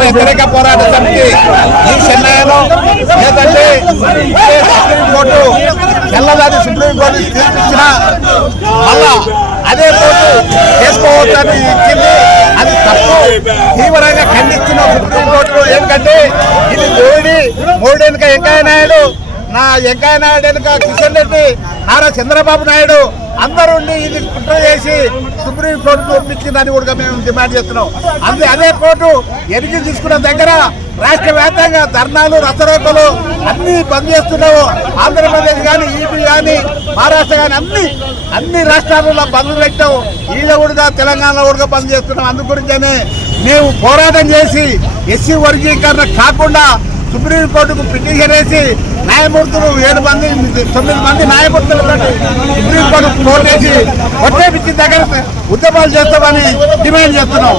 వ్యతిరేక పోరాట సమితి ఈ చెన్నైలో లేదంటే సుప్రీంకోర్టు తెల్లదారి సుప్రీంకోర్టు తీర్పిచ్చిన మళ్ళా అదే కోర్టు చేసుకోవచ్చని ఇచ్చింది. అది తప్పు తీవ్రంగా ఖండిస్తున్న సుప్రీంకోర్టు. ఎందుకంటే ఇది మోడీ వెనుక వెంకయ్య నాయుడు, వెంకయ్య నాయుడు వెనుక కిషన్ రెడ్డి, నారా చంద్రబాబు నాయుడు అందరూ ఇది కుట్ర చేసి సుప్రీంకోర్టును ఒప్పించిందని కూడా మేము డిమాండ్ చేస్తున్నాం. అదే కోర్టు ఎరిగి తీసుకున్న దగ్గర రాష్ట్ర వ్యాప్తంగా ధర్నాలు, రసరోకలు అన్ని బంద్ చేస్తున్నావు. ఆంధ్రప్రదేశ్ కానీ, ఈపీ కానీ, మహారాష్ట్ర కానీ అన్ని రాష్ట్రాలలో బంద్ పెట్టావు. ఈడ కూడా తెలంగాణలో కూడా బంద్ చేస్తున్నాం. అందు గురించనే మేము పోరాటం చేసి ఎస్సీ వర్గీకరణ కాకుండా సుప్రీంకోర్టుకు పిటిషన్ వేసి న్యాయమూర్తులు 9 మంది న్యాయమూర్తులతో సుప్రీంకోర్టు కోర్టు వేసి వచ్చే పిచ్చిన దగ్గర ఉద్యమాలు చేస్తామని డిమాండ్ చేస్తున్నాం.